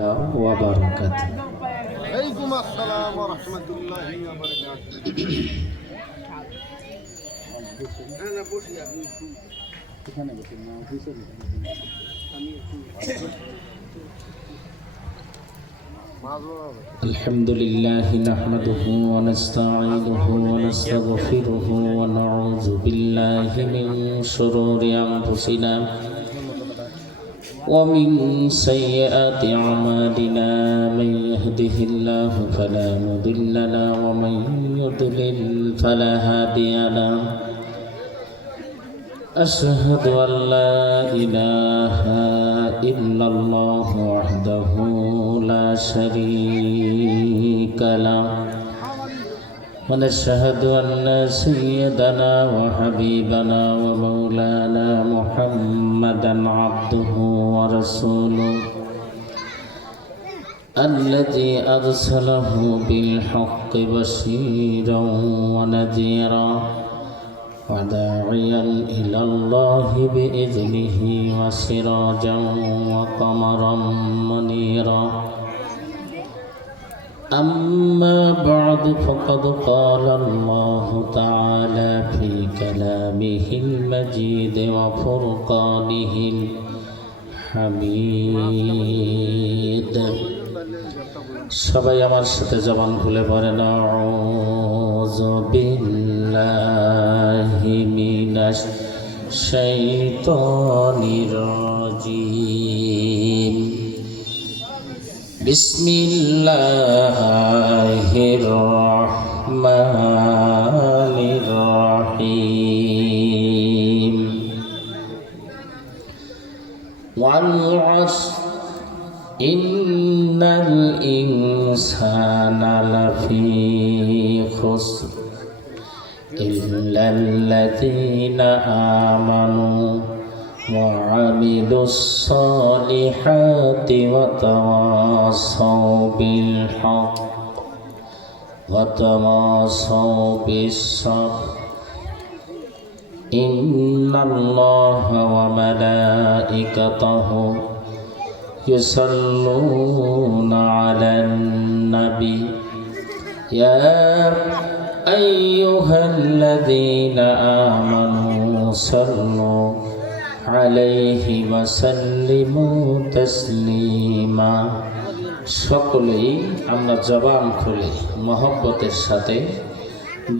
وبركاته. عليكم السلام ورحمة الله وبركاته. أنا بوشي الحمد لله نحمده ونستعينه ونستغفره ونعوذ بالله من شرور أنفسنا ومن سيئات أعمالنا من يهده الله فلا مضل له ومن يضلل فلا هادي له أشهد أن لا إله إلا الله وحده لا شريك له ونشهد أن سيدنا وحبيبنا ومولانا محمدا عبده ورسوله الذي أرسله بالحق بشيرا ونذيرا وداعيا إلى الله بإذنه وسراجا وقمرا منيرا أما بعد فقد قال الله تعالى في كلامه المجيد وفرقانه الحميد সবাই আমার সাথে জবান খুলে পড়েন আউযু বিল্লাহি মিনাশ শাইতানির রাজিম বিসমিল্লাহির রহমানির রহিম ওয়াল আসর ইন্নাল ইনসানা লাফি খুসর ইল্লাল্লাযীনা আমানু وعملوا الصالحات وتواصوا بالحق وتواصوا بالصبر إن الله وملائكته يصلون على النبي يا أيها الذين آمنوا صلوا عليه وسلموا تسليما সকলেই আমরা জবান খুলে মহব্বতের সাথে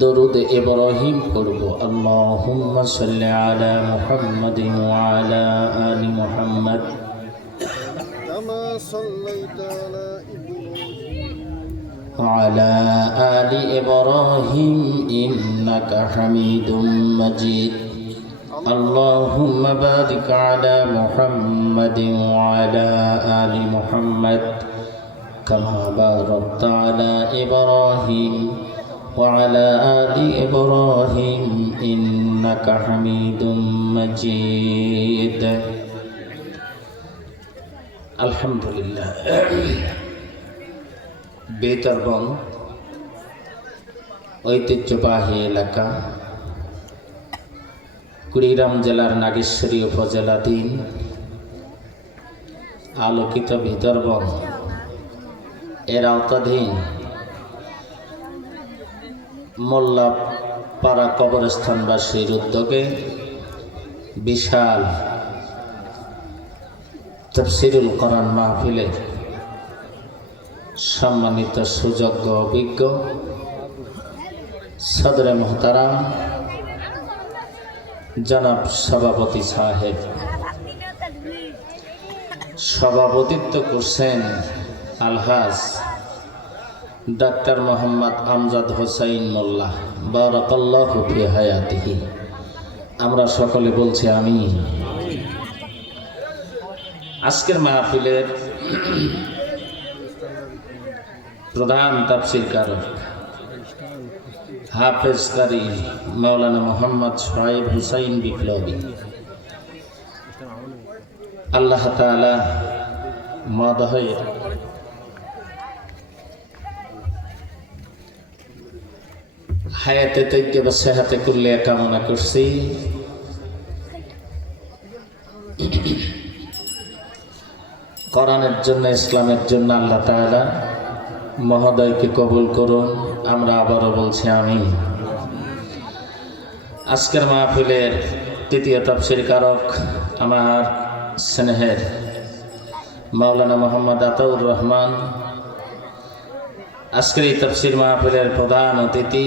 দরুদ ইব্রাহিম পড়ব আল্লাহুম্মা সাল্লি আলা মুহাম্মাদিন ওয়া আলা আলি মুহাম্মাদ كما صليت على وعلى آل إبراهيم إنك حميد مجيد اللهم بارك على محمد وعلى آل محمد كما باركت على إبراهيم وعلى آل إبراهيم إنك حميد مجيد الحمد لله বেতারবন ঐতিহ্যবাহী এলাকা কুড়িগ্রাম জেলার নাগেশ্বরী উপজেলাধীন আলোকিত ভিতরবন এর আওতাধীন মোল্লাপাড়া কবরস্থানবাসীর উদ্যোগে বিশাল তাফসীরুল কোরআন মাহফিলে সম্মানিত সুযোগ্য অভিজ্ঞ সদরে মোহতারাম জনাব সভাপতি সাহেব সভাপতিত্ব করছেন আলহাজ ডাক্তার মোহাম্মদ আমজাদ হোসাইন মোল্লা বারাকাল্লাহু ফি হায়াতিহি। আমরা সকলে বলছি আমিন। আজকের মাহফিলের প্রধান তাফসীরকারক হাফেজ কারি মাওলানা মোহাম্মদ সোহাইব হুসাইন বিপ্লবী, আল্লাহ তাআলা মদহের হায়াতে তাইয়্যিবা সেহাতে কুল্লিয়া কামনা করছি। কোরআনের জন্য, ইসলামের জন্য আল্লাহ তাআলা মহোদয়কে কবুল করুন। আমরা আবারও বলছি আমিন। আজকের মাহফিলের তৃতীয় তাফসীর কারক আমার স্নেহের মাওলানা মোহাম্মদ আতাউর রহমান। আজকের এই তাফসীর মাহফিলের প্রধান অতিথি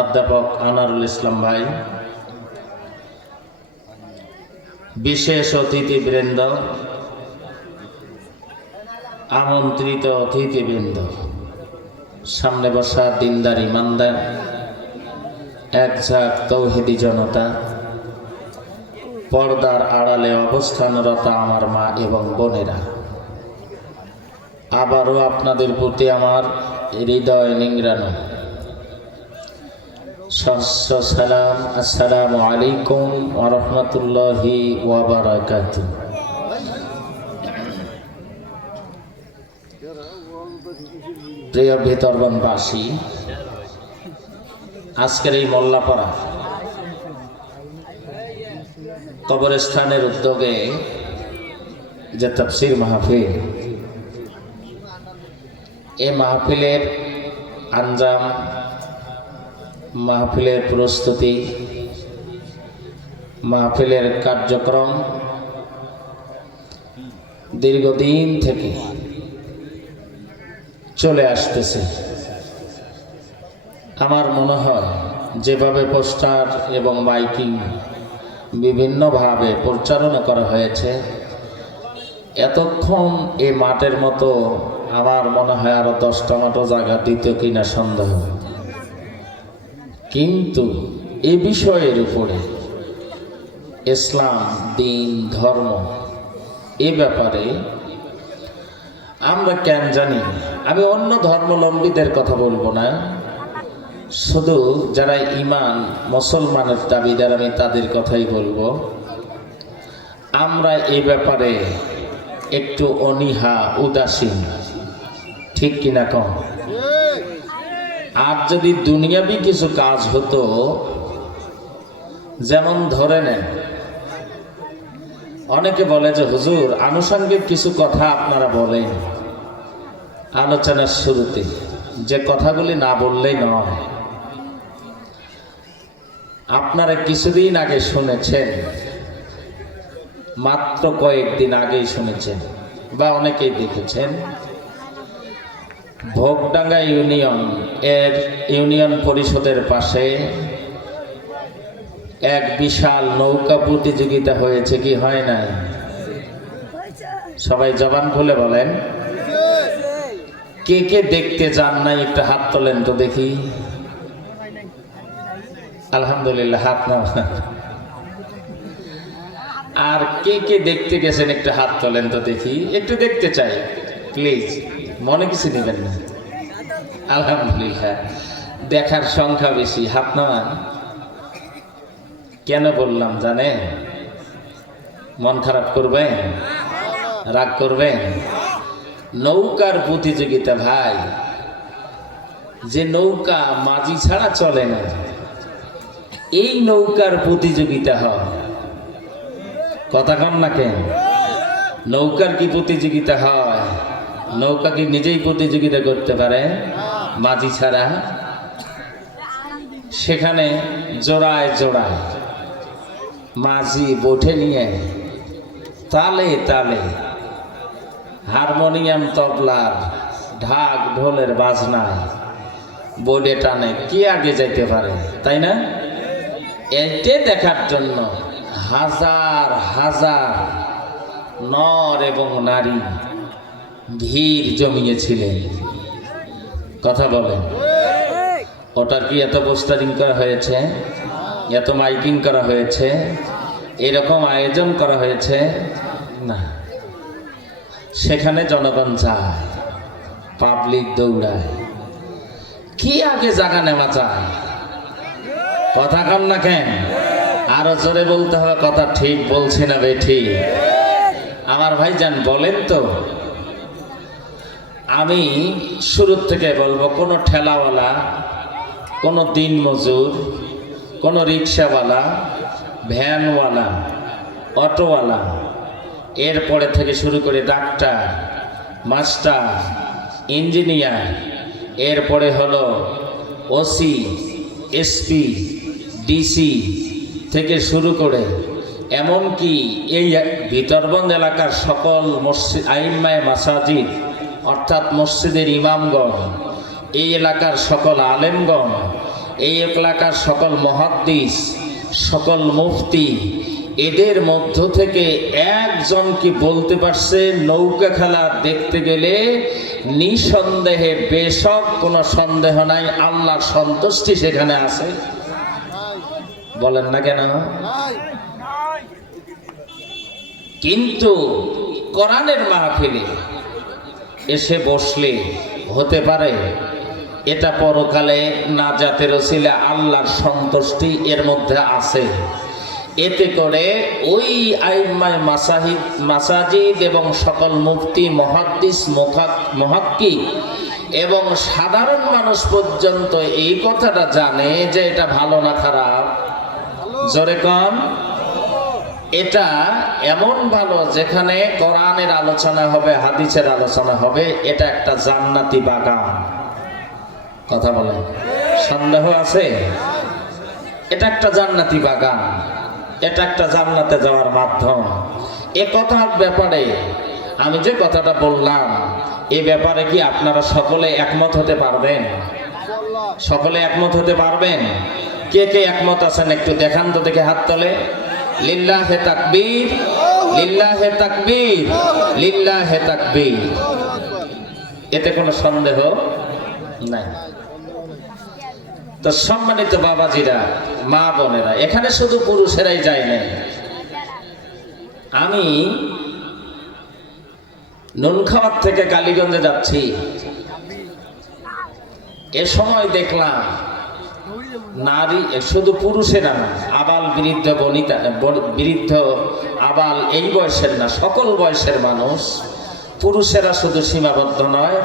অধ্যাপক আনোয়ারুল ইসলাম ভাই, বিশেষ অতিথিবৃন্দ, আমন্ত্রিত অতিথিবৃন্দ, সামনে বসা দিনদার ইমানদার, এক ঝাঁক তৌহিদি জনতা, পর্দার আড়ালে অবস্থানরত আমার মা এবং বোনেরা, আবারও আপনাদের প্রতি আমার হৃদয় নিংড়ানো সহস্র সালাম। আসসালামু আলাইকুম ওয়া রাহমাতুল্লাহি ওয়া বারাকাতুহু। প্রিয় ভিতরবনবাসী, আজকের এই মোল্লাপাড়া কবরস্থানের উদ্যোগে যে তাফসীর মাহফিল, এই মাহফিলের আঞ্জাম, মাহফিলের প্রস্তুতি, মাহফিলের কার্যক্রম দীর্ঘদিন থেকে চলে আসতেছে। আমার মনে হয় যেভাবে পোস্টার এবং মাইকিং বিভিন্নভাবে প্রচারণা করা হয়েছে, এতক্ষণ এই মাঠের মতো আমার মনে হয় আরো 10টা মাঠও জায়গা দিত কিনা সন্দেহ। কিন্তু এ বিষয়ের উপরে ইসলাম, দিন, ধর্ম, এ ব্যাপারে আমরা কেন জানি। আমি অন্য ধর্মাবলম্বীদের কথা বলবো না, শুধু যারা ঈমান মুসলমানের দাবিদার আমি তাদের কথাই বলবো। আমরা এই ব্যাপারে একটু অনীহা, উদাসীন, ঠিক কিনা কম? আর যদি দুনিয়াবি কিছু কাজ হতো, যেমন ধরে নেন, অনেকে বলে যে হুজুর আনুষঙ্গিক কিছু কথা আপনারা বলেন আলোচনার শুরুতে, যে কথাগুলি না বললেই নয়। আপনারা কিছুদিন আগে শুনেছেন, মাত্র কয়েকদিন আগেই শুনেছেন বা অনেকেই দেখেছেন, ভোগডাঙ্গা ইউনিয়ন পরিষদের পাশে এক বিশাল নৌকা প্রতিযোগিতা হয়েছে কি হয় নাই? সবাই জবান খুলে বলেন, কে কে দেখতে যান নাই একটু হাত তোলেন তো দেখি। আলহামদুলিল্লাহ, হাত না। আর কে কে দেখতে গেছেন একটু হাত তোলেন তো দেখি, একটু দেখতে চাই প্লিজ, মনে কিছু নেবেন না। আলহামদুলিল্লাহ, দেখার সংখ্যা বেশি, হাত নামান। কেন বললাম জানেন? মন খারাপ করবেন, রাগ করবেন? নৌকার প্রতিযোগিতা ভাই, যে নৌকা মাঝি ছাড়া চলে না, এই নৌকার প্রতিযোগিতা হয়। কথা কন না কেন? নৌকার কি প্রতিযোগিতা হয়? নৌকা কি নিজেই প্রতিযোগিতা করতে পারে মাঝি ছাড়া? সেখানে জোড়ায় জোড়ায় মাঝি বোটে নিয়ে তালে তালে হারমোনিয়াম, তবলার, ঢাক, ঢোলের বাজনায় বোর্ডে টানে কে আগে যাইতে পারে, তাই না? এতে দেখার জন্য হাজার হাজার নর এবং নারী ভিড় জমিয়েছিলেন। কথা বলেন, ওটার কি এত পোস্টারিং করা হয়েছে, এত মাইকিং করা হয়েছে, এরকম আয়োজন করা হয়েছে? না। সেখানে জনগণ যায়, পাবলিক দৌড়ায়, কি আগে জায়গা নেওয়া যায়? কথা কন না কেন? আরো জোরে বলতে হবে, কথা ঠিক বলছি না বেঠি? আমার ভাইজান বলেন তো। আমি শুরু থেকে বলবো, কোনো ঠেলাওয়ালা, কোনো দিনমজুর, কোনো রিক্সাওয়ালা, ভ্যানওয়ালা, অটোওয়ালা, এরপরে থেকে শুরু করে ডাক্তার, মাস্টার, ইঞ্জিনিয়ার, এরপরে হলো ওসি, এসপি, ডিসি থেকে শুরু করে এমনকি এই ভিতরবন্দ এলাকার সকল মসজিদ, আইম্মায়ে মাসাজিদ অর্থাৎ মসজিদের ইমামগণ, এই এলাকার সকল আলেমগণ, এই এলাকার সকল মুহাদ্দিস, সকল মুফতি, এদের মধ্য থেকে একজন কি বলতে পারছে নৌকা খেলা দেখতে গেলে নিঃসন্দেহে বেশক কোনো সন্দেহ নাই আল্লাহর সন্তুষ্টি সেখানে আছে? বলেন না কেন? কিন্তু কোরআনের মাহফিলে এসে বসলে হতে পারে এটা পরকালে নাজাতের ওসিলা আল্লাহর সন্তুষ্টি এর মধ্যে আছে। এতে করে ওই আইম্মায়ে মাসাজিদ এবং সকল মুফতি, মুহাদ্দিস, মুহাক্কিক এবং সাধারণ মানুষ পর্যন্ত এই কথাটা জানে যে এটা ভালো না খারাপ। জোরে কম। এটা এমন ভালো যেখানে কোরআনের আলোচনা হবে, হাদিসের আলোচনা হবে, এটা একটা জান্নাতি বাগান। কথা বলেন, সন্দেহ আছে? এটা একটা জান্নাতি বাগান, এটা একটা জান্নাতে যাওয়ার মাধ্যম। এ কথার ব্যাপারে আমি যে কথাটা বললাম, এ ব্যাপারে কি আপনারা সকলে একমত হতে পারবেন? সকলে একমত হতে পারবেন? কে কে একমত আছেন একটু দেখান তো, দেখে হাত তোলে। লিল্লাহে তাকবীর, লিল্লাহে তাকবীর, লিল্লাহে তাকবীর। এতে কোনো সন্দেহ নাই। তো সম্মানিত বাবাজিরা, মা বোনেরা, এখানে শুধু পুরুষেরাই যায় নাই। আমি নুনখাওয়ার থেকে কালীগঞ্জে যাচ্ছি, এ সময় দেখলাম নারী, শুধু পুরুষেরা না, আবাল বৃদ্ধ বনিতা, বৃদ্ধ আবাল এই বয়সের না, সকল বয়সের মানুষ, পুরুষেরা শুধু সীমাবদ্ধ নয়,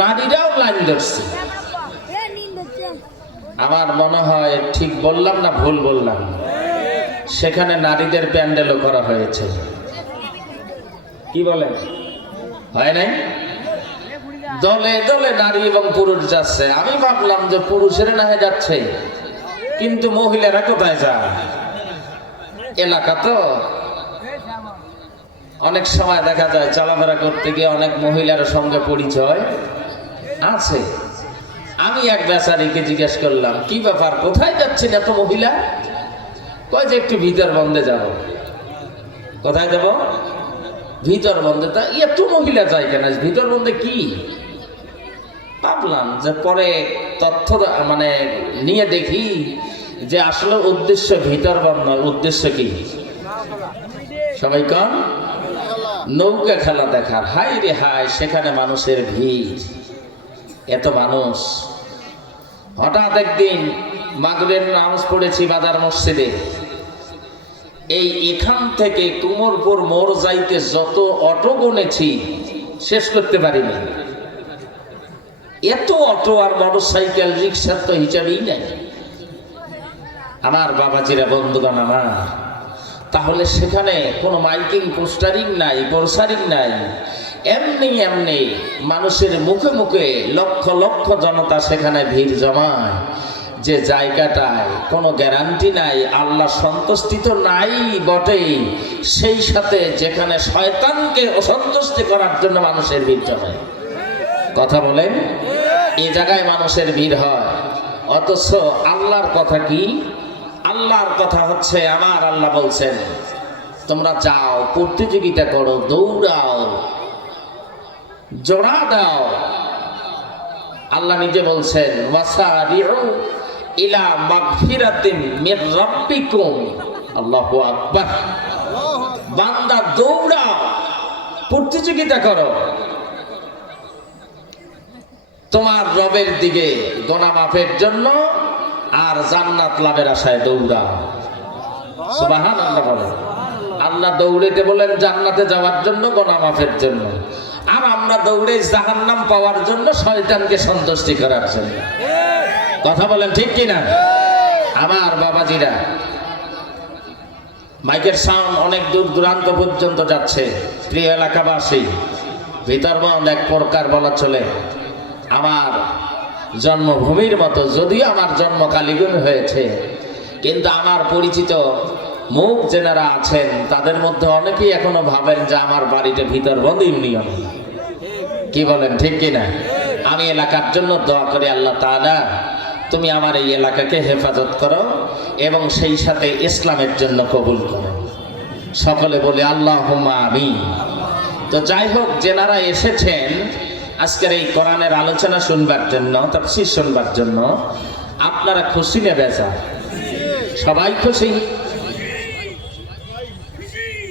নারীরাও লাইন ধরছে। আমার মনে হয় ঠিক বললাম না ভুল বললাম? সেখানে নারীদের প্যান্ডেলও করা হয়েছে। কি বলেন? হয় নাই? দলে দলে নারী এবং পুরুষ যাচ্ছে। আমি ভাবলাম যে পুরুষেরা না হয়ে যাচ্ছে, কিন্তু মহিলারা কোথায় যায়? এলাকা তো অনেক সময় দেখা যায় চলাফেরা করতে গিয়ে অনেক মহিলার সঙ্গে পরিচয় আছে। আমি এক বেচারিকে জিজ্ঞেস করলাম, কি ব্যাপার, কোথায় যাচ্ছেন এত মহিলা? কয় যে একটু ভিতর বন্ধে যাব। কোথায় যাব? ভিতর বন্ধে। তা এত মহিলা যায় কেন ভিতর বন্ধে? কি ভাবলাম যে পরে তথ্য মানে নিয়ে দেখি যে আসলে উদ্দেশ্য ভিতর বন্ধ, উদ্দেশ্য কি? সবাই কন নৌকা খেলা দেখার। হাই রে হাই, সেখানে মানুষের ভিড়, এত মানুষ। হঠাৎ একদিন মাগরিবের নামাজ পড়েছি বাজার মসজিদে, এই এখান থেকে কুমোরপুর মোড় যাইতে যত অটো গুনেছি শেষ করতে পারিনি। এত অটো আর মোটরসাইকেল, রিক্সার তো হিসাবেই নাই। আমার বাবাজিরা, বন্ধুগণ আমার, তাহলে সেখানে কোনো মাইকিং, পোস্টারিং নাই, প্রচারিং নাই, এমনি এমনি মানুষের মুখে মুখে লক্ষ লক্ষ জনতা সেখানে ভিড় জমায়। যে জায়গাটায় কোনো গ্যারান্টি নাই, আল্লাহ সন্তুষ্টি তো নাই বটেই, সেই সাথে যেখানে শয়তানকে অসন্তুষ্টি করার জন্য মানুষের ভিড় জমায়। কথা বলেন, এই জায়গায় মানুষের ভিড় হয়। অথচ আল্লাহর কথা কি? আল্লাহর কথা হচ্ছে, আমার আল্লাহ বলছেন তোমরা যাও, প্রতিযোগিতা করো, দৌড়াও, জোড়া দাও। আল্লাহ নিজে বলছেন, ওয়াসারিউ ইলা মাগফিরাতিন মির রাব্বিকুম। আল্লাহু আকবার। বান্দা দৌড়াও, প্রতিযোগিতা করো তোমার রবের দিকে গুনাহ মাফের জন্য আর জান্নাত লাভের আশায় দৌড়াও। সুবহানাল্লাহ বলেন। আল্লাহ দৌড়াইতে বলেন জান্নাতে যাওয়ার জন্য, গুনাহ মাফের জন্য, আর আমরা দৌড়ে জাহান্নাম পাওয়ার জন্য, শয়তানকে সন্তুষ্টি করার জন্য। কথা বলেন ঠিক কিনা? আমার বাবাজিরা, মাইকের সাউন্ড অনেক দূর দূরান্ত পর্যন্ত যাচ্ছে। প্রিয় এলাকাবাসী, ভিতরবন এক প্রকার বলা চলে আমার জন্মভূমির মতো, যদিও আমার জন্ম কালীগঞ্জ হয়েছে, কিন্তু আমার পরিচিত মুখ যেনারা আছেন তাদের মধ্যে অনেকেই এখনো ভাবেন যে আমার বাড়িটা ভিতরবন্দ ইউনিয়ন। কি বলেন, ঠিক কিনা? আমি এলাকার জন্য দোয়া করি, আল্লাহ তাআলা তুমি আমার এই এলাকাকে হেফাজত করো এবং সেই সাথে ইসলামের জন্য কবুল করো। সকলে বলে আল্লাহুম্মা আমিন। তো যাই হোক, যেনারা এসেছেন আজকের এই কোরআনের আলোচনা শুনবার জন্য, তাফসীর শুনবার জন্য, আপনারা খুশি না বেজা? সবাই খুশি?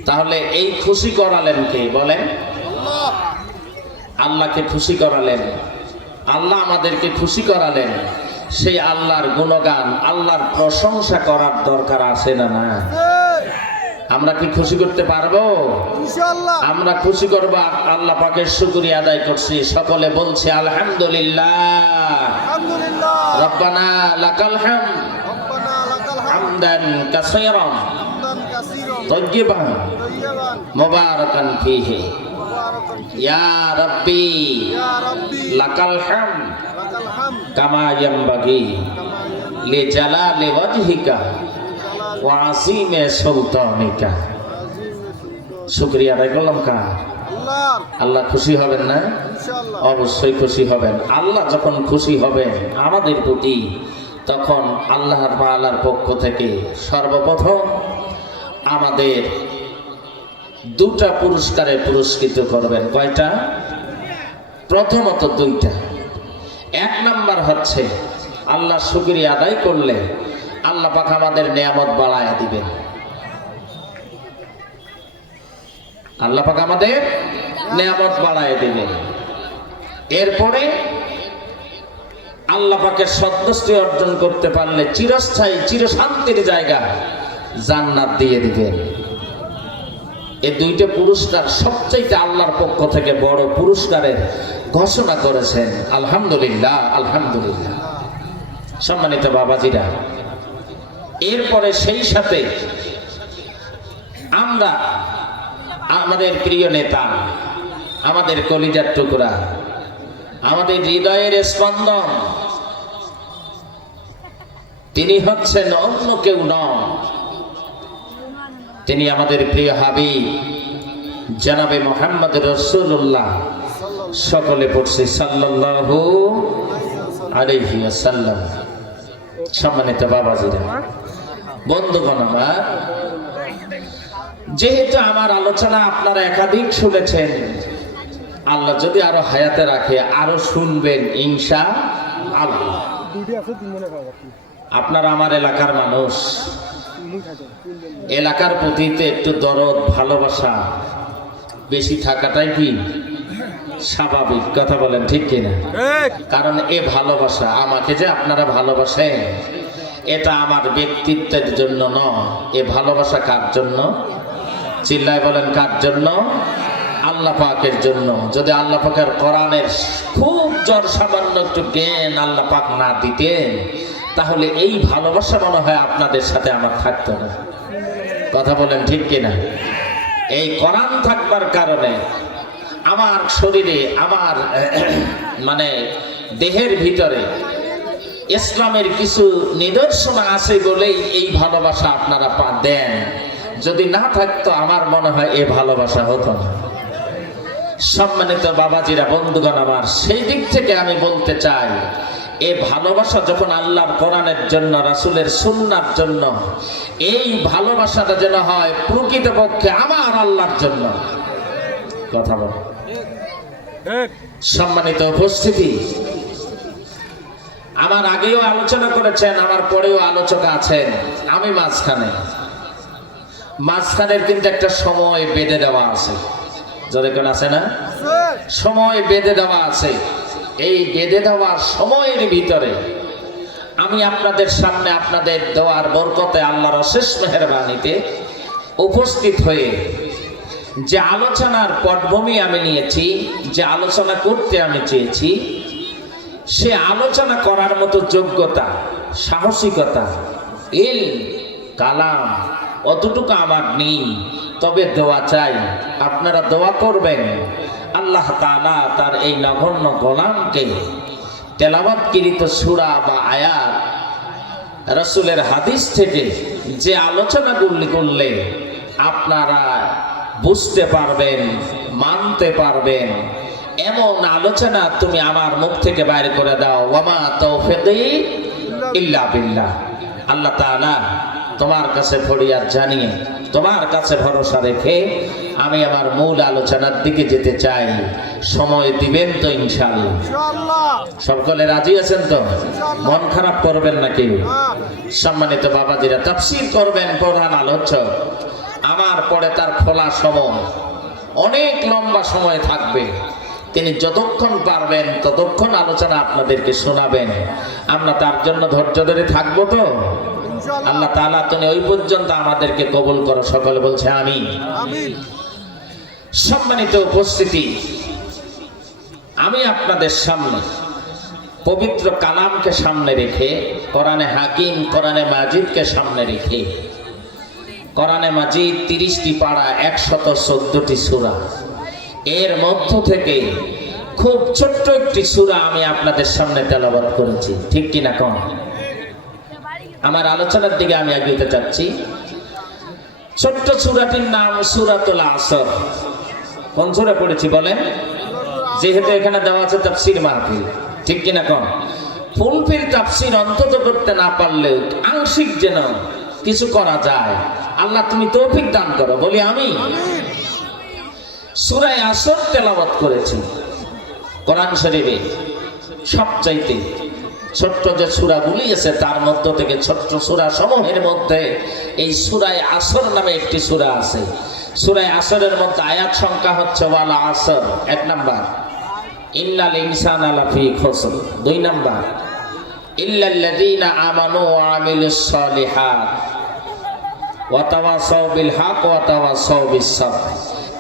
তাহলে এই খুশি করালেন কে বলেন? আল্লাহকে খুশি করালেন। আল্লাহ আমাদেরকে খুশি করালেন। সেই আল্লাহর গুণগান, আল্লাহর প্রশংসা করার দরকার আছে না? না, আমরা কি খুশি করতে পারবো? ইনশাআল্লাহ আমরা খুশি করব। আল্লাহ পাকের শুকরিয়া আদায় করছি, সকলে বলছে আলহামদুলিল্লাহ। আলহামদুলিল্লাহ রব্বানা লাকাল হামদ রব্বানা লাকাল হামদ হামদান কাসীরান হামদান কাসীরান তাইয়্যিবান তাইয়্যিবান মুবারাকান ফীহি মুবারাকান ইয়া রাব্বি ইয়া রাব্বি লাকাল হামদ লাকাল হামদ কামা ইয়ানবাগি কামা লিজালালি ওয়াজহিকা ওয়া আসীমি সুলতানিকা। শুকরিয়া আদায় করলাম কার? আল্লাহর। আল্লাহ খুশি হবেন না? ইনশাআল্লাহ অবশ্যই খুশি হবেন। আল্লাহ যখন খুশি হবেন আমাদের প্রতি, তখন আল্লাহর তাআলার পক্ষ থেকে সর্বপ্রথম আমাদের দুটা পুরস্কারে পুরস্কৃত করবেন। কয়টা? প্রথমত দুইটা। এক নাম্বার হচ্ছে আল্লাহ শুকরিয়া আদায় করলে আল্লাহ পাক আমাদের নিয়ামত বাড়ায়া দিবেন। আল্লাহ পাক আমাদের নিয়ামত বাড়ায় দিবেন। এরপরে আল্লাহ পাকের সন্তুষ্টি অর্জন করতে পারলে চিরস্থায়ী চিরশান্তির জায়গা জান্নাত দিয়ে দিবেন। এই দুইটা পুরস্কার সবচেয়ে আল্লাহর পক্ষ থেকে বড় পুরস্কারের ঘোষণা করেছেন। আলহামদুলিল্লাহ, আলহামদুলিল্লাহ। সম্মানিত বাবাজিরা, এরপরে সেই সাথে আমরা আমাদের প্রিয় নেতা, আমাদের কলিজার টুকরা, আমাদের হৃদয়ের স্পন্দন, তিনি হচ্ছেন অন্য কেউ নন, তিনি আমাদের প্রিয় হাবিব জনাবে মুহাম্মদ রাসূলুল্লাহ। সকলে পড়ছে সাল্লাল্লাহু আলাইহি ওয়াসাল্লাম। সম্মানিত বাবাজিরা, বন্ধুগণ আমার, যেহেতু আমার আলোচনা আপনারা একাধিক শুনেছেন, আল্লাহ যদি আরো হায়াতে রাখে আরো শুনবেন ইনশাআল্লাহ। আপনারা আমার এলাকার মানুষ, এলাকার প্রতি একটু দরদ ভালোবাসা বেশি থাকাটাই কি স্বাভাবিক? কথা বলেন, ঠিক কিনা? কারণ এ ভালোবাসা, আমাকে যে আপনারা ভালোবাসেন, এটা আমার ব্যক্তিত্বের জন্য নয়। এ ভালোবাসা কার জন্য? চিল্লায় বলেন, কার জন্য? আল্লাহ পাকের জন্য। যদি আল্লাহ পাকের কোরআনের খুব জোর সামান্য একটু জ্ঞান আল্লাহ পাক না দিতেন, তাহলে এই ভালোবাসা মনে হয় আপনাদের সাথে আমার থাকতো না। কথা বলেন, ঠিক কিনা? এই কোরআন থাকবার কারণে আমার শরীরে, আমার মানে দেহের ভিতরে ইসলামের কিছু নিদর্শন আছে বলেই এই ভালোবাসা আপনারা দেন। যদি না থাকতো আমার মনে হয় এই ভালোবাসা হতো না। সম্মানিত বাবাজিরা, বন্ধুগণ আমার, সেই দিক থেকে আমি বলতে চাই, এই ভালোবাসা যখন আল্লাহর কোরআনের জন্য, রাসূলের সুন্নাহর জন্য, এই ভালোবাসাটা যেন হয় প্রকৃতপক্ষে আমার আল্লাহর জন্য। কথা বল। সম্মানিত উপস্থিতি, আমার আগেও আলোচনা করেছেন, আমার পরেও আলোচক আছেন, আমি মাঝখানের কিন্তু একটা সময় বেঁধে দেওয়া আছে। জোরে কোন আছে না? সময় বেঁধে দেওয়া আছে। এই বেঁধে দেওয়ার সময়ের ভিতরে আমি আপনাদের সামনে আপনাদের দেওয়ার বরকতে, আল্লাহর অশেষ মেহেরবানিতে উপস্থিত হয়ে যে আলোচনার পটভূমি আমি নিয়েছি, যে আলোচনা করতে আমি চেয়েছি, সে আলোচনা করার মতো যোগ্যতা, সাহসিকতা, ইলম, কালাম, অতটুকু আমার নেই, তবে দোয়া চাই, আপনারা দোয়া করবেন আল্লাহ তাআলা তার এই নগণ্য গোলামকে তেলাওয়াতকৃত সূরা বা আয়াত, রাসূলের হাদিস থেকে যে আলোচনাগুলি করলে আপনারা বুঝতে পারবেন, মানতে পারবেন, এমন আলোচনা তুমি আমার মুখ থেকে বাইরে করে দাও। ওয়ামা তৌফিকি ইল্লা বিল্লাহ। আল্লাহ তাআলা তোমার কাছে ফরিয়াদ জানিয়ে, তোমার কাছে ভরসা রেখে আমি আমার মূল আলোচনার দিকে যেতে চাই। সময় দিবেন তো ইনশাআল্লাহ? ইনশাআল্লাহ। সকলে রাজি আছেন তো? মন খারাপ করবেন না কেউ। হ্যাঁ। সম্মানিত বাবাজিরা, তাফসীর করবেন প্রধান আলোচক, আমার পরে তার খোলা সময়, অনেক লম্বা সময় থাকবে। তিনি যতক্ষণ পারবেন ততক্ষণ আলোচনা আপনাদেরকে শোনাবেন। আমরা তার জন্য ধৈর্য ধরে থাকবো তো? ইনশাআল্লাহ। আল্লাহ তাআলা তুমি ওই পর্যন্ত আমাদেরকে কবুল করো। সকলে বলছে আমিন। আমিন। সম্মানিত উপস্থিতি, আমি আপনাদের সামনে পবিত্র কালামকে সামনে রেখে, কোরআনে হাকিম, কোরআনে মাজিদকে সামনে রেখে, কোরআনে মাজিদ 30টি পারা, 114টি সূরা, এর মধ্য থেকে খুব ছোট্ট একটি সূরা আমি আপনাদের সামনে তেলাওয়াত করেছি। ঠিক কিনা কোন? আমার আলোচনার দিকে আমি এগিয়ে যাচ্ছি। ছোট্ট সূরাটির নাম সূরাতুল আসর। কোন সূরা পড়েছি বলেন? যেহেতু এখানে দেওয়া আছে তাফসীর মাহফিল, ঠিক কিনা কোন? ফুলফিল তাফসীর অন্তত করতে না পারলেও আংশিক যেন কিছু করা যায়, আল্লাহ তুমি তৌফিক দান করো, বলি আমি। সূরা আসর তেলাওয়াত করেছি কোরআন শরীফে। সবচাইতে ছোট্ট যে সূরাগুলি আছে তার মধ্য থেকে ছোট্ট সূরা সমূহের মধ্যে এই সূরা আসর নামে একটি সূরা আছে। সূরা আসরের মধ্যে আয়াত সংখ্যা হচ্ছে ওয়াল আসর 1 নাম্বার, ইন্নাল ইনসানা লাফি খুসর 2 নাম্বার, ইল্লাল্লাযীনা আমানু ওয়া আমিলুস সলিহাত ওয়া তাওয়াসাউ বিল হক ওয়া তাওয়াসাউ বিস সাবর।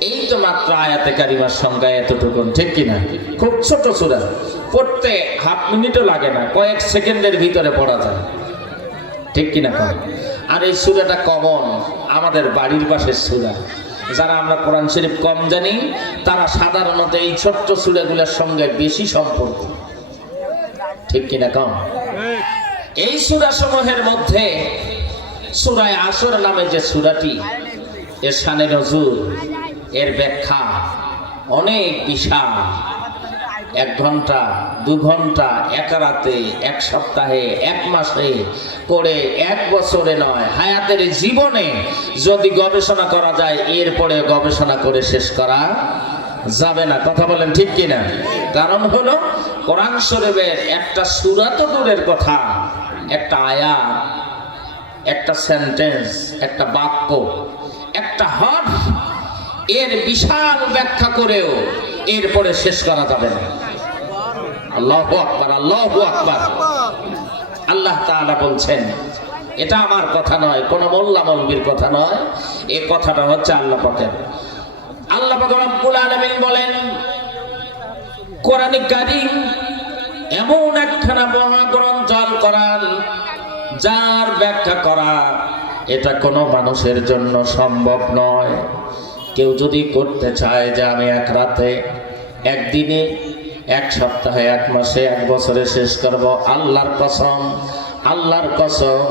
এই তো মাত্র আয়াতে কারিমার সংখ্যা এতটুকু, ঠিক কিনা? খুব ছোট সূরা, পড়তে হাফ মিনিটও লাগে না, কয়েক সেকেন্ডের ভিতরে পড়া যায়, ঠিক কিনা? আর এই সূরাটা কমন, আমাদের বাড়ির পাশের সূরা। যারা আমরা কোরআন শরীফ কম জানি তারা সাধারণত এই ছোট্ট সূরাগুলোর সঙ্গে বেশি সম্পর্ক, ঠিক কিনা? কম। এই সূরা সমূহের মধ্যে সূরা আসর নামে যে সূরাটি, এর শানে নজুল, এর ব্যাখ্যা অনেক বিশাল। 1 ঘন্টা 2 ঘন্টা, 1 রাতে, 1 সপ্তাহে, 1 মাসে করে, 1 বছরে নয়, হায়াতের জীবনে যদি গবেষণা করা যায়, এরপরে গবেষণা করে শেষ করা যাবে না। কথা বলেন ঠিক কিনা? কারণ হলো কোরআন শরীফের একটা সূরা তো দূরের কথা, একটা আয়াত, একটা সেন্টেন্স, একটা বাক্য, একটা হরফ, এর বিশাল ব্যাখ্যা করেও এরপরে শেষ করা যাবে না। আল্লাহু আকবার, আল্লাহু আকবার। আল্লাহ তাআলা বলছেন, এটা আমার কথা নয়, কোন মোল্লা মৌলবীর কথা নয়, এই কথাটা হচ্ছে আল্লাহ পাকের। আল্লাহ পাক রব্বুল আলামিন বলেন, কোরআনে কারীম এমন একখানা মহাগ্রন্থ আল কোরআন, যার ব্যাখ্যা করা এটা কোনো মানুষের জন্য সম্ভব নয়। কেউ যদি করতে চায় যে আমি 1 রাতে, 1 দিনে, 1 সপ্তাহে, 1 মাসে, 1 বছরে শেষ করব, আল্লাহর কসম, আল্লাহর কসম,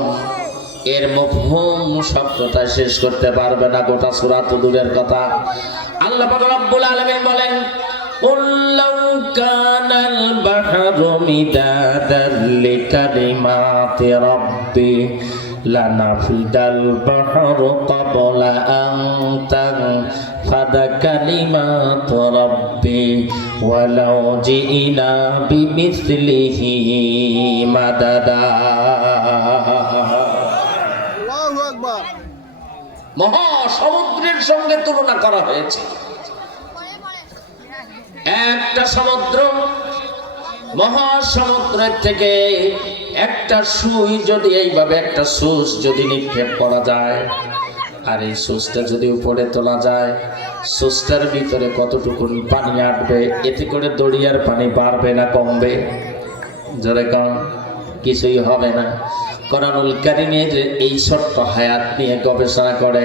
এর মফহুম শব্দটা শেষ করতে পারবে না। গোটা সূরা তো দূরের কথা। আল্লাহ পাক রব্বুল আলামিন বলেন, قُلْ لَوْ كَانَ الْبَحْرُ مِدَادًا لِكَلِمَاتِ رَبِّي لَنَفِدَ الْبَحْرُ قَبْلَ أَنْ تَنْفَدَ كَلِمَاتُ رَبِّي وَلَوْ جِئْنَا بِمِثْلِهِ مَدَدًا। আল্লাহু আকবার। মহাসমুদ্রের সঙ্গে তুলনা করা হয়েছে। একটা সমুদ্র, মহাসমুদ্রের থেকে একটা সুই যদি এইভাবে, একটা সুচ যদি নিক্ষেপ করা যায়, আর এই সুচটা যদি উপরে তোলা যায়, সুচটার ভিতরে কতটুকু পানি আটবে, এতে করে দরিয়ার পানি বাড়বে না কমবে? জোরে কম? কিছুই হবে না। কোরআনুল কারীমের এই ছোট্ট হায়াত নিয়ে গবেষণা করে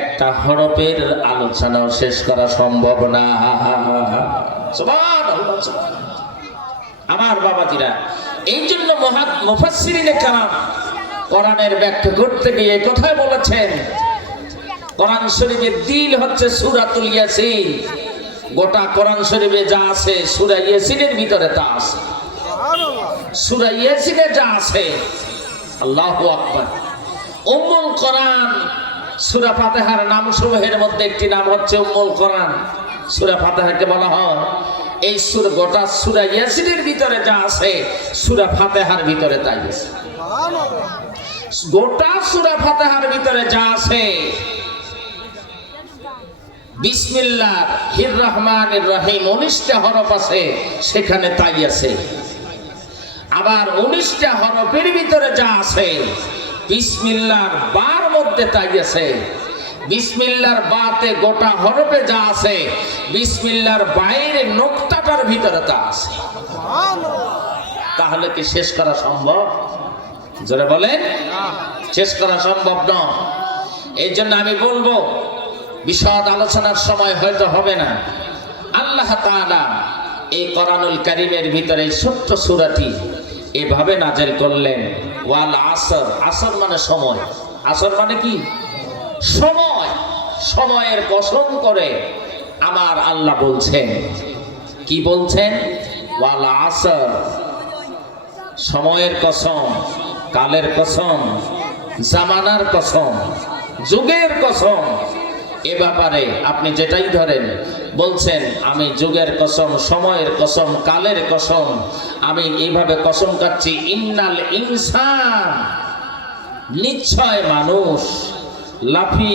একটা হরফের আলোচনাও শেষ করা সম্ভব না। সুবহানাল্লাহ, আমার বাবাজিরা, এই জন্য মুফাসসিরিনে কেরাম কোরআনের ব্যাখ্যা করতে গিয়ে কোথায় বলেছেন, কোরআন শরীফের দিল হচ্ছে সূরাতুল ইয়াসিন। গোটা কোরআন শরীফে যা আছে সূরা ইয়াসিনের ভিতরে তা আছে। সূরা ইয়াসিনে যা আছে, আল্লাহু আকবার। উম্মুল কোরআন, সূরা ফাতিহার নামসমূহের মধ্যে একটি নাম হচ্ছে উম্মুল কোরআন। সূরা ফাতিহাকে বলা হয় এই গোটা সূরা ইয়াসিনের ভিতরে যা আছে সূরা ফাতিহার ভিতরে তাই আছে। গোটা সূরা ফাতিহার ভিতরে যা আছে, বিসমিল্লাহির রহমানির রহিম 19টা হরফ আছে, সেখানে তাই আছে। আবার 19টা হরফের ভিতরে যা আছে, বিসমিল্লাহর বার মধ্যে তাই আছে। বিসমিল্লাহর বাতে গোটা হরফে যা আছে, বিসমিল্লাহর বাইরে নোক্তাটার ভিতরে তা আছে। তাহলে কি শেষ করা সম্ভব? জোরে বলেন, শেষ করা সম্ভব নয়। এই জন্য আমি বলবো, বিশদ আলোচনার সময় হয়তো হবে না। আল্লাহ তাআলা এই কোরআনুল কারীমের ভিতরে এই ছোট্ট সূরাটি এভাবে নাযিল করলেন, ওয়াল আসর। আসর মানে সময়। আসর মানে কি? সময়। সময়ের কসম করে আমার আল্লাহ বলছেন, কি বলছেন? ওয়াল আসর, সময়ের কসম, কালের কসম, জামানার কসম, যুগের কসম। এ ব্যাপারে আপনি যেটাই ধরেন, বলছেন আমি যুগের কসম, সময়ের কসম, কালের কসম, আমি এইভাবে কসম কাটছি। ইন্নাল ইনসান, নিশ্চয় মানুষ, লাফি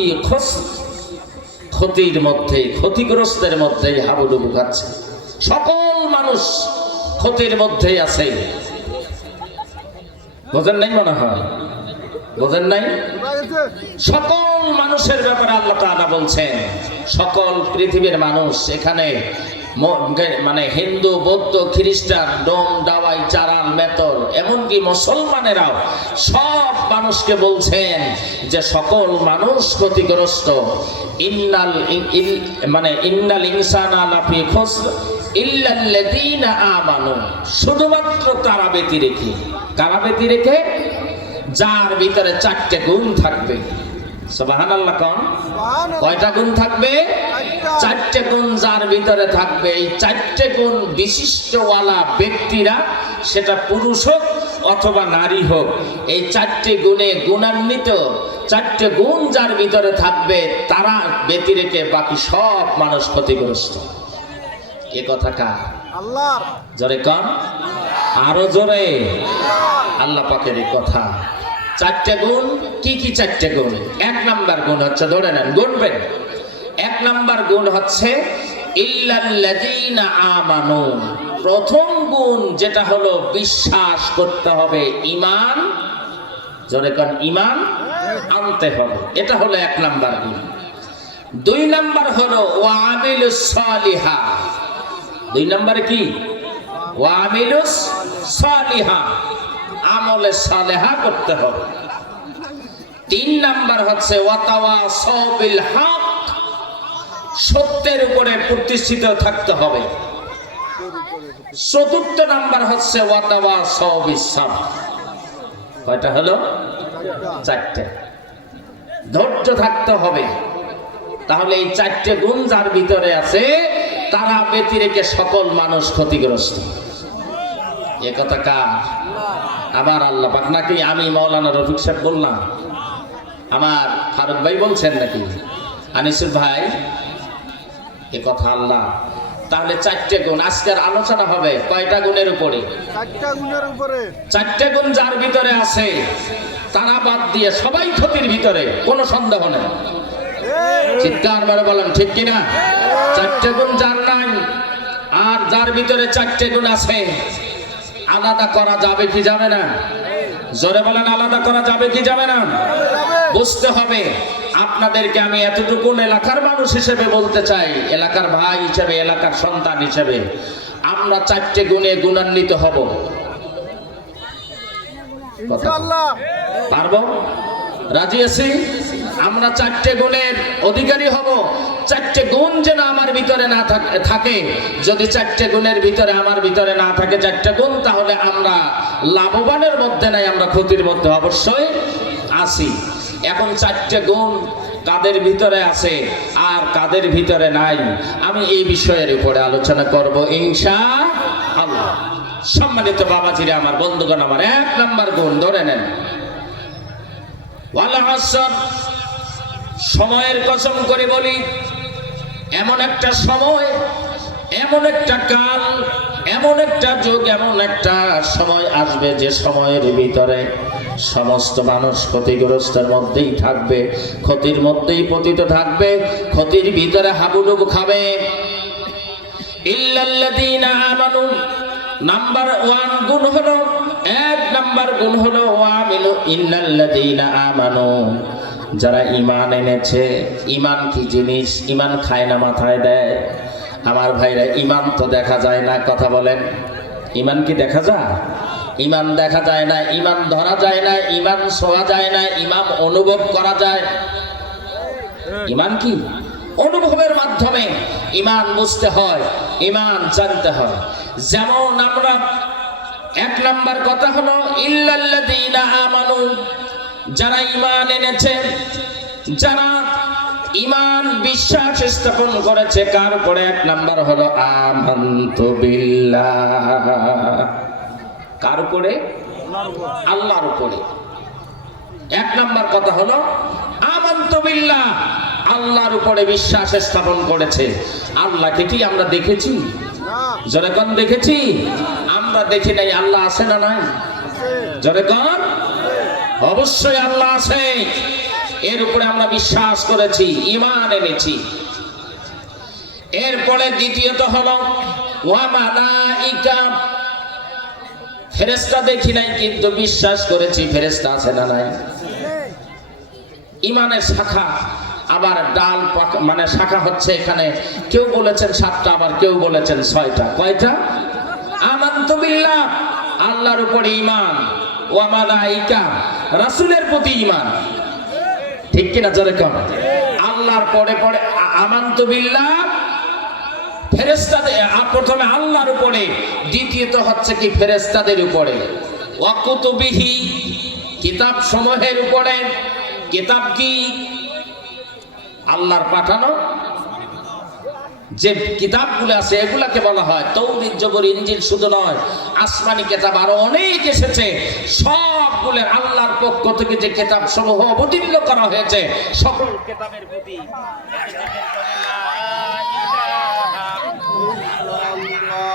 ক্ষতির মধ্যে, ক্ষতিগ্রস্তের মধ্যে হাবুডুবু খাচ্ছে। সকল মানুষ ক্ষতির মধ্যেই আছে। বোঝেন নাই মনে হয়? বোঝেন নাই? সকল মানুষের ব্যাপারে আল্লাহ তাআলা বলছেন, সকল পৃথিবীর মানুষ, এখানে মানে হিন্দু, বৌদ্ধ, খ্রিস্টান, ডোম, ডাওয়াই, চারাল, মেতর, এমনকি মুসলমানেরাও সব মানুষকে বলছেন যে সকল মানুষ ক্ষতিগ্রস্ত। ইন্নাল ইনসানা লাফি খুসর ইল্লাল্লাযীনা আমানু, শুধুমাত্র তারা ব্যতি রেখে। কারা ব্যতি রেখে? যার ভিতরে 4টে গুণ থাকবে। সুবহানাল্লাহ। কয়টা গুণ থাকবে? 4টে গুণ যার ভিতরে থাকবে। এই 4টে গুণ বিশিষ্টওয়ালা ব্যক্তিরা, সেটা পুরুষ হোক অথবা নারী হোক, এই 4টে গুণে গুণান্বিত 4টে গুণ যার ভিতরে থাকবে, তারা ব্যতি রেখে বাকি সব মানুষ ক্ষতিগ্রস্ত। এ কথা কার? আল্লাহর। জোরে কন, আরো জোরে। আল্লাহ পাকের এই কথা। 4টে গুণ কি কি? 4টে গুণ। 1 নাম্বার গুণ হচ্ছে, ধরে নেন, গুনবেন। 1 নাম্বার গুণ হচ্ছে ইল্লাল্লাযীনা আমানু। প্রথম গুণ যেটা হলো বিশ্বাস করতে হবে, ঈমান। জোরে কোন, ঈমান আনতে হবে। এটা হলো 1 নাম্বার গুণ। 2 নাম্বার হলো ওয়া আমিলুস সালিহা। 2 নম্বরে কি? ওয়া আমিলুস সালিহা, আমলে সালেহা করতে হবে। 3 নাম্বার হচ্ছে ওয়া তাওয়াসাউ বিল হক, সত্যের উপরে প্রতিষ্ঠিত থাকতে হবে। 4র্থ নাম্বার হচ্ছে ওয়া তাওয়াসাউ বিস সাবর। কয়টা হলো? 4টে। ধৈর্য থাকতে হবে। তাহলে এই 4টে গুণ যার ভিতরে আছে, তারা ব্যতি রেখে সকল মানুষ ক্ষতিগ্রস্ত। এ কথা কার? আবার আল্লাহ পাক নাকি আমি মাওলানা রফিক সাহেব বললাম? আমার ফারুক ভাই বলছেন নাকি? আনিসুল ভাই? এ কথা আল্লাহ। তাহলে 4টে গুণ আজকের আলোচনা হবে। কয়টা গুণের উপরে? 4টা গুণের উপরে। 4টে গুণ যার ভিতরে আছে, তারা বাদ দিয়ে সবাই ক্ষতির ভিতরে, কোনো সন্দেহ নেই। চিৎকার করে বলেন ঠিক কিনা? 4টে গুণ যার নাই, আর যার ভিতরে 4টে গুণ আছে, আলাদা করা যাবে কি যাবে না? জোরে বলেন, আলাদা করা যাবে কি যাবে না? বুঝতে হবে। আপনাদেরকে আমি এতটুকু এলাকার মানুষ হিসেবে বলতে চাই, এলাকার ভাই হিসেবে, এলাকার সন্তান হিসেবে, আমরা 4টে গুণে গুণান্বিত হব। ইনশাআল্লাহ। পারবো? রাজি আছি? আমরা 4টে গুণের অধিকারী হব। 4টে গুণ যেন আমার ভিতরে না থাকে। যদি 4টে গুণের ভিতরে আমার ভিতরে না থাকে 4টে গুণ, তাহলে আমরা লাভবানের মধ্যে নাই, আমরা ক্ষতির মধ্যে অবশ্যই আছি। এখন 4টে গুণ কাদের ভিতরে আছে আর কাদের ভিতরে নাই, আমি এই বিষয়ের উপরে আলোচনা করব ইনশাআল্লাহ। সম্মানিত বাবাজিরা আমার, বন্ধুগণ আমার, 1 নাম্বার গুণ ধরে নেন, ওয়াল আসর। সময়ের কসম করে বলি, এমন একটা সময়, এমন একটা কাল, এমন একটা যুগ, এমন একটা সময় আসবে যে সময়ের ভিতরে সমস্ত মানুষ ক্ষতিগ্রস্তের মধ্যেই থাকবে, ক্ষতির মধ্যেই পতিত থাকবে, ক্ষতির ভিতরে হাবুডুবু খাবে। ইল্লাল্লাযীনা আমানু, নাম্বার 1 গুণ হলো, 1 নাম্বার গুণ হলো ওয়ামিলু। ইন্নাল্লাযীনা আমানু, যারা ঈমান এনেছে। ঈমান কি জিনিস? ঈমান খায় না, মাথায় দেয়। আমার ভাইরা, ঈমান তো দেখা যায় না, কথা বলেন। ঈমান কি দেখা যায়? ঈমান দেখা যায় না, ঈমান ধরা যায় না, ঈমান ছোঁয়া যায় না, ঈমান অনুভব করা যায়। ঈমান কি? অনুভবের মাধ্যমে ঈমান বুঝতে হয়, ঈমান জানতে হয়। যেমন আমরা 1 নাম্বার কথা হলো ইল্লাল্লাযীনা আমানু, যারা ঈমান এনেছে, যারা ঈমান বিশ্বাস স্থাপন করেছে। কার উপরে? 1 নাম্বার হলো আমানতু বিল্লাহ। কার উপরে? আল্লাহর উপরে। 1 নাম্বার কথা হলো আমানতু বিল্লাহ, আল্লাহর উপরে বিশ্বাস স্থাপন করেছে। আল্লাহকে কি আমরা দেখেছি? জোরে কোন দেখেছি? আমরা দেখি নাই। আল্লাহ আছে না নাই? জোরে কোন? অবশ্যই আল্লাহ আছে। এর উপরে আমরা বিশ্বাস করেছি, ঈমান এনেছি। এরপরে দ্বিতীয়ত হলো ওয়া মালাইকা, ফেরেশতা দেখি নাই কিন্তু বিশ্বাস করেছি ফেরেশতা আছে না নাই। ঈমানের শাখা আবার ডাল মানে শাখা হচ্ছে এখানে, কেউ বলেছেন 7টা, আবার কেউ বলেছেন 6টা। কয়টা? আমানতু বিল্লাহ, আল্লাহর উপরে ঈমান, ওয়া মালাইকা, রাসূলের প্রতি ঈমান। ঠিক কিনা? জোরে কম। আল্লাহর পরে পরে আমানতু বিল্লাহ, ফেরেশতাদের, প্রথমে আল্লাহর উপরে, দ্বিতীয়ত হচ্ছে কি ফেরেশতাদের উপরে। ওয়া কুতুবিহি, কিতাব সমূহের উপরে। কিতাব কি? আল্লাহর পাঠানো যে কিতাবগুলো আছে এগুলাকে বলা হয় তৌরাত, জবর, ইনজিল। শুধু নয়, আসমানি কিতাব আরো অনেক এসেছে। সবগুলো আল্লাহর পক্ষ থেকে যে কিতাব সমূহ অবতীর্ণ করা হয়েছে, সকল কিতাবের প্রতি